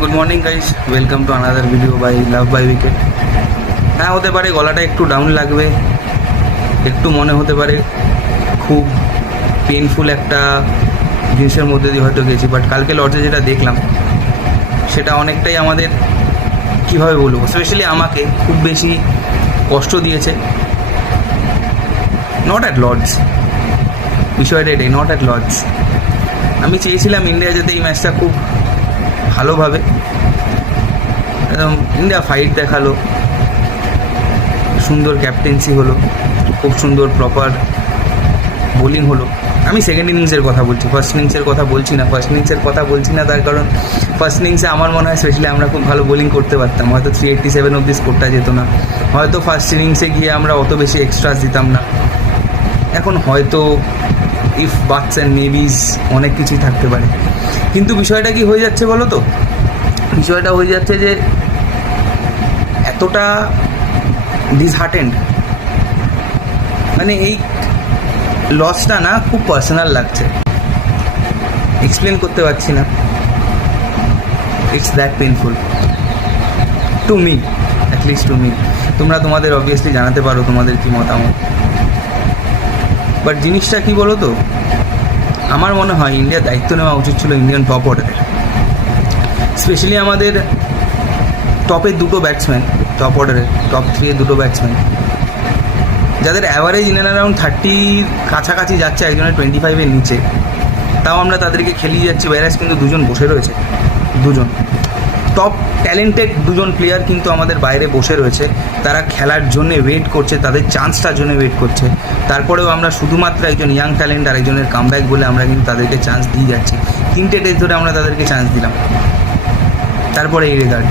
Good morning guys, welcome to another video by love by wicket. হ্যাঁ, হতে পারে গলাটা একটু ডাউন লাগবে, একটু মনে হতে পারে খুব পেনফুল একটা জিনিসের মধ্যে দিয়ে হয়তো গেছি, বাট কালকে লর্ডসে যেটা দেখলাম সেটা অনেকটাই আমাদের কীভাবে বলবো, স্পেশালি আমাকে খুব বেশি কষ্ট দিয়েছে। নট অ্যাট লর্ডস, বিষয়টা এটাই, নট অ্যাট লর্ডস। আমি চেয়েছিলাম ইন্ডিয়া যাতে এই ম্যাচটা খুব ভালোভাবে, একদম ইন্ডিয়া ফাইট দেখালো, সুন্দর ক্যাপ্টেন্সি হলো, খুব সুন্দর প্রপার বোলিং হলো। আমি সেকেন্ড ইনিংসের কথা বলছি, ফার্স্ট ইনিংসের কথা বলছি না। ফার্স্ট ইনিংসের কথা বলছি না তার কারণ ফার্স্ট ইনিংসে আমার মনে হয় স্পেশালি আমরা খুব ভালো বোলিং করতে পারতাম, হয়তো 387 অব্দি স্কোরটা যেত না, হয়তো ফার্স্ট ইনিংসে গিয়ে আমরা অত বেশি এক্সট্রাস দিতাম না। এখন হয়তো ইফ বাটস অ্যান্ড মেবিজ অনেক কিছুই থাকতে পারে, কিন্তু বিষয়টা কি হয়ে যাচ্ছে বলো তো? বিষয়টা হয়ে যাচ্ছে যে এতটা ডিসহার্টেন্ড, মানে এই লসটা না খুব পার্সোনাল লাগছে, এক্সপ্লেন করতে পারছি না। It's that painful to me, at least to me. তোমরা তোমাদের অবভিয়াসলি জানাতে পারো তোমাদের কী মতামত, বাট জিনিসটা কী বলো তো, আমার মনে হয় ইন্ডিয়ার দায়িত্ব নেওয়া উচিত ছিল ইন্ডিয়ান টপ অর্ডারের, স্পেশালি আমাদের টপের দুটো ব্যাটসম্যান, টপ অর্ডারের টপ 3 দুটো ব্যাটসম্যান যাদের অ্যাভারেজ ইন অ্যান্ড অ্যারাউন্ড 30 কাছাকাছি যাচ্ছে, একজনের 25-এর নিচে, তাও আমরা তাদেরকে খেলিয়ে যাচ্ছি। ভাইরাস কিন্তু দুজন বসে রয়েছে, দুজন টপ ট্যালেন্টেড দুজন প্লেয়ার কিন্তু আমাদের বাইরে বসে রয়েছে, তারা খেলার জন্য ওয়েট করছে, তাদের চান্সটার জন্য ওয়েট করছে। তারপরেও আমরা শুধুমাত্র একজন ইয়াং ট্যালেন্ট আর একজনের কামব্যাক বলে আমরা কিন্তু তাদেরকে চান্স দিয়ে যাচ্ছি। 3টে টেস্ট ধরে আমরা তাদেরকে চান্স দিলাম, তারপরে এই রেজাল্ট।